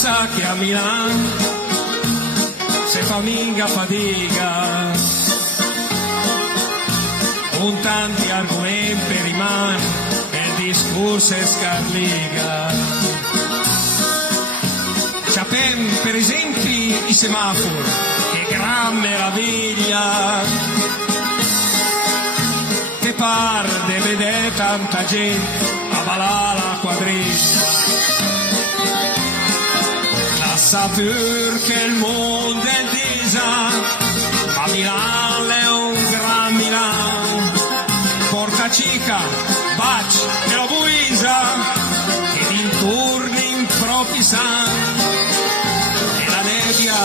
sa che a Milano se fa minga fatica, con tanti argomenti rimane e il discorso è scarliga. C'appen per esempio i semafori, che gran meraviglia, che par de vedere tanta gente a ballare la quadriglia. La pur che il mondo è disà, ma Milano è un gran Milano. Porca cica, baci e la buisa, che dintorni impropri san. E la nebbia,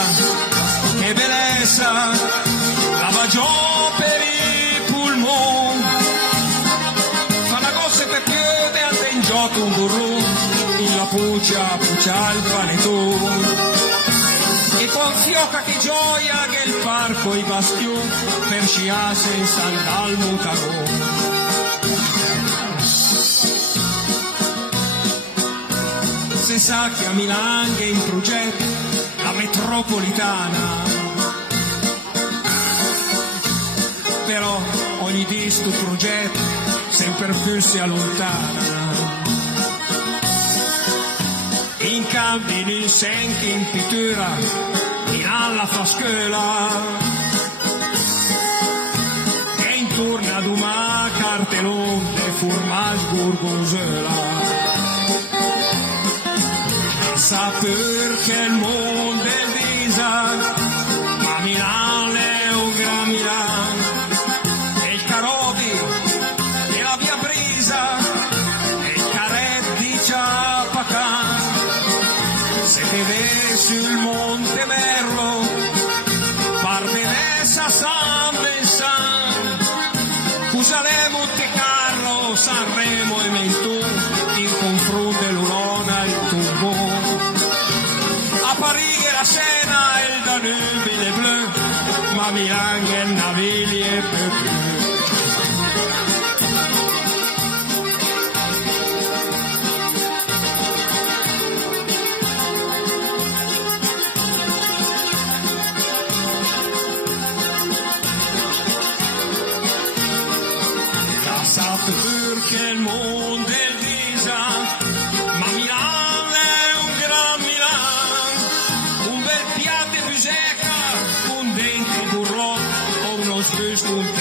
che bellezza, la bagiò per i pulmoni. Fa una cosa per piove, anda in gioco un burro, la puccia il panettone. E con fioca che gioia che il parco i bastioni per sciare senza andare al mutarone. Se sa che a Milano è in progetto la metropolitana, però ogni di sto progetto sempre più si allontana. In campi nel senche in pittura, in alla fascola, e intorno ad una cartellone formaggio gorgonzola. Sa perché il mondo è disà, ma Milano è un gran Milano, e il Carodi, e la via Brisa, e il Caret di Ciapacan. Se vede sul Monte Merlo, parvenessa San Vincent, usaremo te carro Sanremo e Mentù, in confronto dell'Ulona e il Tubo. A Parigi la Sena e il Danube blu, ma Milano è Navigli e più. Perché il mondo è disà, ma Milano è un gran Milano, un bel piatto di biseca, un dente di burro o uno sbusto, un